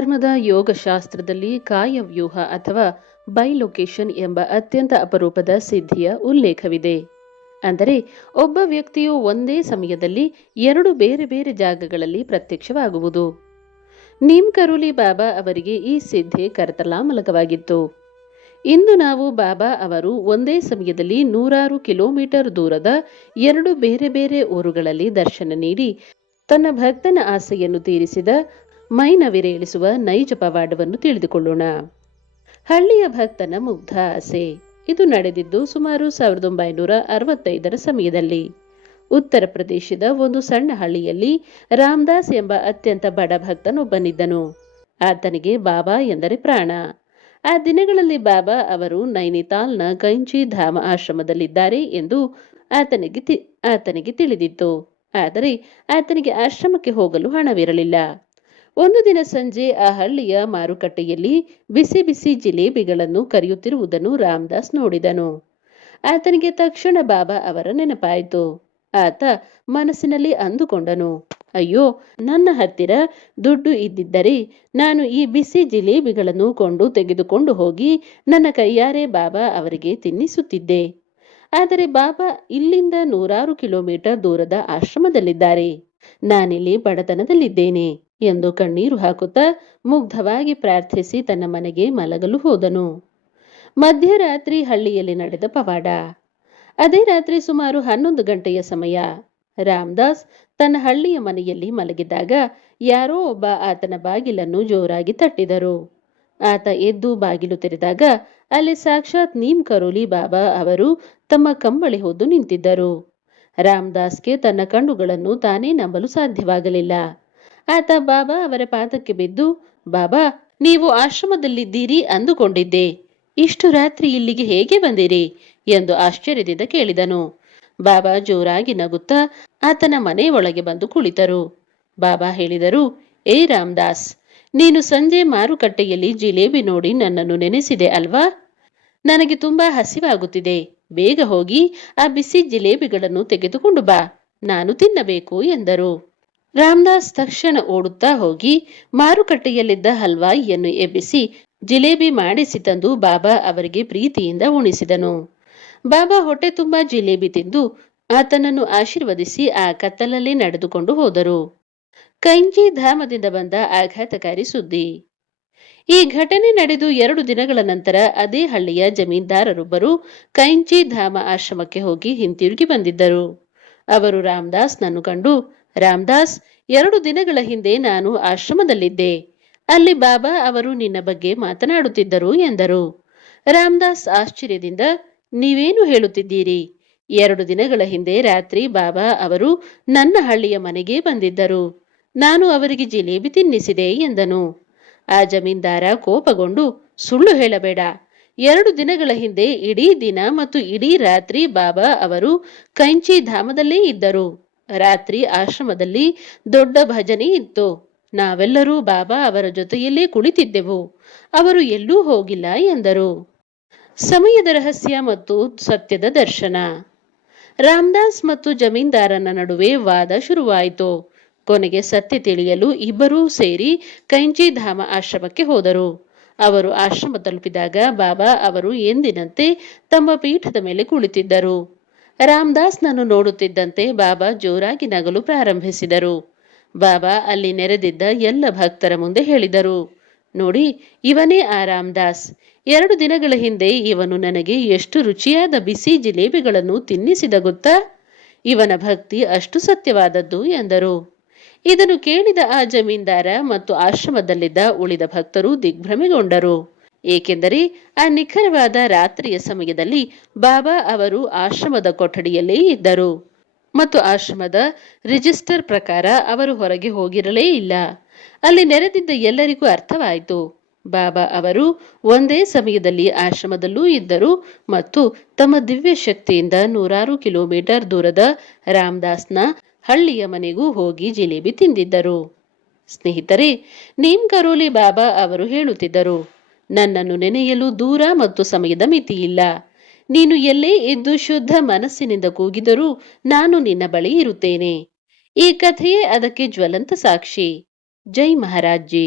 ಧರ್ಮದ ಯೋಗಶಾಸ್ತ್ರದಲ್ಲಿ ಕಾಯವ್ಯೂಹ ಅಥವಾ ಬೈಲೊಕೇಶನ್ ಎಂಬ ಅತ್ಯಂತ ಅಪರೂಪದ ಸಿದ್ಧಿಯ ಉಲ್ಲೇಖವಿದೆ. ಅಂದರೆ ಒಬ್ಬ ವ್ಯಕ್ತಿಯು ಒಂದೇ ಸಮಯದಲ್ಲಿ ಎರಡು ಬೇರೆ ಬೇರೆ ಜಾಗಗಳಲ್ಲಿ ಪ್ರತ್ಯಕ್ಷವಾಗುವುದು. ನೀಮ್ ಕರೋಲಿ ಬಾಬಾ ಅವರಿಗೆ ಈ ಸಿದ್ಧಿ ಕರತಲಾಮಲಕವಾಗಿತ್ತು. ಇಂದು ನಾವು ಬಾಬಾ ಅವರು ಒಂದೇ ಸಮಯದಲ್ಲಿ 100 ಕಿಲೋಮೀಟರ್ ದೂರದ ಎರಡು ಬೇರೆ ಬೇರೆ ಊರುಗಳಲ್ಲಿ ದರ್ಶನ ನೀಡಿ ತನ್ನ ಭಕ್ತನ ಆಸೆಯನ್ನು ತೀರಿಸಿದ ಮೈನವಿರೇಳಿಸುವ ನೈಜ ಪವಾಡವನ್ನು ತಿಳಿದುಕೊಳ್ಳೋಣ. ಹಳ್ಳಿಯ ಭಕ್ತನ ಮುಗ್ಧ ಆಸೆ. ಇದು ನಡೆದಿದ್ದು ಸುಮಾರು 1965ರ ಸಮಯದಲ್ಲಿ. ಉತ್ತರ ಪ್ರದೇಶದ ಒಂದು ಸಣ್ಣ ಹಳ್ಳಿಯಲ್ಲಿ ರಾಮದಾಸ್ ಎಂಬ ಅತ್ಯಂತ ಬಡ ಭಕ್ತನೊಬ್ಬನಿದ್ದನು. ಆತನಿಗೆ ಬಾಬಾ ಎಂದರೆ ಪ್ರಾಣ. ಆ ದಿನಗಳಲ್ಲಿ ಬಾಬಾ ಅವರು ನೈನಿತಾಲ್ನ ಕೈಂಚಿ ಧಾಮ ಆಶ್ರಮದಲ್ಲಿದ್ದಾರೆ ಎಂದು ಆತನಿಗೆ ತಿಳಿದಿತ್ತು. ಆದರೆ ಆತನಿಗೆ ಆಶ್ರಮಕ್ಕೆ ಹೋಗಲು ಹಣವಿರಲಿಲ್ಲ. ಒಂದು ದಿನ ಸಂಜೆ ಆ ಹಳ್ಳಿಯ ಮಾರುಕಟ್ಟೆಯಲ್ಲಿ ಬಿಸಿ ಬಿಸಿ ಜಿಲೇಬಿಗಳನ್ನು ಕರೆಯುತ್ತಿರುವುದನ್ನು ರಾಮದಾಸ್ ನೋಡಿದನು. ಆತನಿಗೆ ತಕ್ಷಣ ಬಾಬಾ ಅವರ ನೆನಪಾಯಿತು. ಆತ ಮನಸ್ಸಿನಲ್ಲಿ ಅಂದುಕೊಂಡನು, ಅಯ್ಯೋ, ನನ್ನ ಹತ್ತಿರ ದುಡ್ಡು ಇದ್ದಿದ್ದರೆ ನಾನು ಈ ಬಿಸಿ ಜಿಲೇಬಿಗಳನ್ನು ತೆಗೆದುಕೊಂಡು ಹೋಗಿ ನನ್ನ ಕೈಯಾರೆ ಬಾಬಾ ಅವರಿಗೆ ತಿನ್ನಿಸುತ್ತಿದ್ದೆ. ಆದರೆ ಬಾಬಾ ಇಲ್ಲಿಂದ 100 ಕಿಲೋಮೀಟರ್ ದೂರದ ಆಶ್ರಮದಲ್ಲಿದ್ದಾರೆ. ನಾನಿಲ್ಲಿ ಬಡತನದಲ್ಲಿದ್ದೇನೆ ಎಂದು ಕಣ್ಣೀರು ಹಾಕುತ್ತಾ ಮುಗ್ಧವಾಗಿ ಪ್ರಾರ್ಥಿಸಿ ತನ್ನ ಮನೆಗೆ ಮಲಗಲು ಹೋದನು. ಮಧ್ಯರಾತ್ರಿ ಹಳ್ಳಿಯಲ್ಲಿ ನಡೆದ ಪವಾಡ. ಅದೇ ರಾತ್ರಿ ಸುಮಾರು 11 ಗಂಟೆಯ ಸಮಯ. ರಾಮದಾಸ್ ತನ್ನ ಹಳ್ಳಿಯ ಮನೆಯಲ್ಲಿ ಮಲಗಿದಾಗ ಯಾರೋ ಒಬ್ಬ ಆತನ ಬಾಗಿಲನ್ನು ಜೋರಾಗಿ ತಟ್ಟಿದರು. ಆತ ಎದ್ದು ಬಾಗಿಲು ತೆರೆದಾಗ ಅಲ್ಲಿ ಸಾಕ್ಷಾತ್ ನೀಮ್ ಕರೋಲಿ ಬಾಬಾ ಅವರು ತಮ್ಮ ಕಂಬಳಿ ಹೊದ್ದು ನಿಂತಿದ್ದರು. ರಾಮದಾಸ್ಗೆ ತನ್ನ ಕಣ್ಣುಗಳನ್ನು ತಾನೇ ನಂಬಲು ಸಾಧ್ಯವಾಗಲಿಲ್ಲ. ಆತ ಬಾಬಾ ಅವರ ಪಾದಕ್ಕೆ ಬಿದ್ದು, ಬಾಬಾ, ನೀವು ಆಶ್ರಮದಲ್ಲಿದ್ದೀರಿ ಅಂದುಕೊಂಡಿದ್ದೆ. ಇಷ್ಟು ರಾತ್ರಿ ಇಲ್ಲಿಗೆ ಹೇಗೆ ಬಂದಿರಿ ಎಂದು ಆಶ್ಚರ್ಯದಿಂದ ಕೇಳಿದನು. ಬಾಬಾ ಜೋರಾಗಿ ನಗುತ್ತಾ ಆತನ ಮನೆ ಒಳಗೆ ಬಂದು ಕುಳಿತರು. ಬಾಬಾ ಹೇಳಿದರು, ಏ ರಾಮದಾಸ್, ನೀನು ಸಂಜೆ ಮಾರುಕಟ್ಟೆಯಲ್ಲಿ ಜಿಲೇಬಿ ನೋಡಿ ನನ್ನನ್ನು ನೆನೆಸಿದೆ ಅಲ್ವಾ? ನನಗೆ ತುಂಬಾ ಹಸಿವಾಗುತ್ತಿದೆ. ಬೇಗ ಹೋಗಿ ಆ ಬಿಸಿ ಜಿಲೇಬಿಗಳನ್ನು ತೆಗೆದುಕೊಂಡು ಬಾ, ನಾನು ತಿನ್ನಬೇಕು ಎಂದರು. ರಾಮದಾಸ್ ತಕ್ಷಣ ಓಡುತ್ತಾ ಹೋಗಿ ಮಾರುಕಟ್ಟೆಯಲ್ಲಿದ್ದ ಹಲ್ವಾಯಿಯನ್ನು ಎಬ್ಬಿಸಿ ಜಿಲೇಬಿ ಮಾಡಿಸಿ ತಂದು ಬಾಬಾ ಅವರಿಗೆ ಪ್ರೀತಿಯಿಂದ ಉಣಿಸಿದನು. ಬಾಬಾ ಹೊಟ್ಟೆ ತುಂಬಾ ಜಿಲೇಬಿ ತಿಂದು ಆತನನ್ನು ಆಶೀರ್ವದಿಸಿ ಆ ಕತ್ತಲಲ್ಲಿ ನಡೆದುಕೊಂಡು ಹೋದರು. ಕೈಂಚಿ ಧಾಮದಿಂದ ಬಂದ ಆಘಾತಕಾರಿ ಸುದ್ದಿ. ಈ ಘಟನೆ ನಡೆದು 2 ದಿನಗಳ ನಂತರ ಅದೇ ಹಳ್ಳಿಯ ಜಮೀನ್ದಾರರೊಬ್ಬರು ಕೈಂಚಿ ಧಾಮ ಆಶ್ರಮಕ್ಕೆ ಹೋಗಿ ಹಿಂತಿರುಗಿ ಬಂದಿದ್ದರು. ಅವರು ರಾಮದಾಸ್ನನ್ನು ಕಂಡು, ರಾಮದಾಸ್, 2 ದಿನಗಳ ಹಿಂದೆ ನಾನು ಆಶ್ರಮದಲ್ಲಿದ್ದೆ. ಅಲ್ಲಿ ಬಾಬಾ ಅವರು ನಿನ್ನ ಬಗ್ಗೆ ಮಾತನಾಡುತ್ತಿದ್ದರು ಎಂದರು. ರಾಮದಾಸ್ ಆಶ್ಚರ್ಯದಿಂದ, ನೀವೇನು ಹೇಳುತ್ತಿದ್ದೀರಿ? 2 ದಿನಗಳ ಹಿಂದೆ ರಾತ್ರಿ ಬಾಬಾ ಅವರು ನನ್ನ ಹಳ್ಳಿಯ ಮನೆಗೆ ಬಂದಿದ್ದರು. ನಾನು ಅವರಿಗೆ ಜಿಲೇಬಿ ತಿನ್ನಿಸಿದೆ ಎಂದನು. ಆ ಜಮೀನ್ದಾರ ಕೋಪಗೊಂಡು, ಸುಳ್ಳು ಹೇಳಬೇಡ. 2 ದಿನಗಳ ಹಿಂದೆ ಇಡೀ ದಿನ ಮತ್ತು ಇಡೀ ರಾತ್ರಿ ಬಾಬಾ ಅವರು ಕೈಂಚಿ ಧಾಮದಲ್ಲೇ ಇದ್ದರು. ರಾತ್ರಿ ಆಶ್ರಮದಲ್ಲಿ ದೊಡ್ಡ ಭಜನೆ ಇತ್ತು. ನಾವೆಲ್ಲರೂ ಬಾಬಾ ಅವರ ಜೊತೆಯಲ್ಲೇ ಕುಳಿತಿದ್ದೆವು. ಅವರು ಎಲ್ಲೂ ಹೋಗಿಲ್ಲ ಎಂದರು. ಸಮಯದ ರಹಸ್ಯ ಮತ್ತು ಸತ್ಯದ ದರ್ಶನ. ರಾಮದಾಸ್ ಮತ್ತು ಜಮೀನ್ದಾರನ ನಡುವೆ ವಾದ ಶುರುವಾಯಿತು. ಕೊನೆಗೆ ಸತ್ಯ ತಿಳಿಯಲು ಇಬ್ಬರೂ ಸೇರಿ ಕೈಂಚಿ ಧಾಮ ಆಶ್ರಮಕ್ಕೆ ಹೋದರು. ಅವರು ಆಶ್ರಮ ತಲುಪಿದಾಗ ಬಾಬಾ ಅವರು ಎಂದಿನಂತೆ ತಮ್ಮ ಪೀಠದ ಮೇಲೆ ಕುಳಿತಿದ್ದರು. ರಾಮದಾಸ್ನನ್ನು ನೋಡುತ್ತಿದ್ದಂತೆ ಬಾಬಾ ಜೋರಾಗಿ ನಗಲು ಪ್ರಾರಂಭಿಸಿದರು. ಬಾಬಾ ಅಲ್ಲಿ ನೆರೆದಿದ್ದ ಎಲ್ಲ ಭಕ್ತರ ಮುಂದೆ ಹೇಳಿದರು, ನೋಡಿ, ಇವನೇ ಆ ರಾಮದಾಸ್. 2 ದಿನಗಳ ಹಿಂದೆ ಇವನು ನನಗೆ ಎಷ್ಟು ರುಚಿಯಾದ ಬಿಸಿ ಜಿಲೇಬಿಗಳನ್ನು ತಿನ್ನಿಸಿದ ಗೊತ್ತಾ? ಇವನ ಭಕ್ತಿ ಅಷ್ಟು ಸತ್ಯವಾದದ್ದು ಎಂದರು. ಇದನ್ನು ಕೇಳಿದ ಆ ಜಮೀನ್ದಾರ ಮತ್ತು ಆಶ್ರಮದಲ್ಲಿದ್ದ ಉಳಿದ ಭಕ್ತರು ದಿಗ್ಭ್ರಮೆಗೊಂಡರು. ಏಕೆಂದರೆ ಆ ನಿಖರವಾದ ರಾತ್ರಿಯ ಸಮಯದಲ್ಲಿ ಬಾಬಾ ಅವರು ಆಶ್ರಮದ ಕೊಠಡಿಯಲ್ಲೇ ಇದ್ದರು ಮತ್ತು ಆಶ್ರಮದ ರಿಜಿಸ್ಟರ್ ಪ್ರಕಾರ ಅವರು ಹೊರಗೆ ಹೋಗಿರಲೇ ಇಲ್ಲ. ಅಲ್ಲಿ ನೆರೆದಿದ್ದ ಎಲ್ಲರಿಗೂ ಅರ್ಥವಾಯಿತು, ಬಾಬಾ ಅವರು ಒಂದೇ ಸಮಯದಲ್ಲಿ ಆಶ್ರಮದಲ್ಲೂ ಇದ್ದರು ಮತ್ತು ತಮ್ಮ ದಿವ್ಯ ಶಕ್ತಿಯಿಂದ 100 ಕಿಲೋಮೀಟರ್ ದೂರದ ರಾಮದಾಸ್ನ ಹಳ್ಳಿಯ ಮನೆಗೂ ಹೋಗಿ ಜಿಲೇಬಿ ತಿಂದಿದ್ದರು. ಸ್ನೇಹಿತರೆ, ನೀಮ್ ಕರೋಲಿ ಬಾಬಾ ಅವರು ಹೇಳುತ್ತಿದ್ದರು, ನನ್ನನ್ನು ನೆನೆಯಲು ದೂರ ಮತ್ತು ಸಮಯದ ಮಿತಿಯಿಲ್ಲ. ನೀನು ಎಲ್ಲೇ ಇದ್ದು ಶುದ್ಧ ಮನಸ್ಸಿನಿಂದ ಕೂಗಿದರೂ ನಾನು ನಿನ್ನ ಬಳಿ ಇರುತ್ತೇನೆ. ಈ ಕಥೆಯೇ ಅದಕ್ಕೆ ಜ್ವಲಂತ ಸಾಕ್ಷಿ. ಜೈ ಮಹಾರಾಜ್ ಜಿ.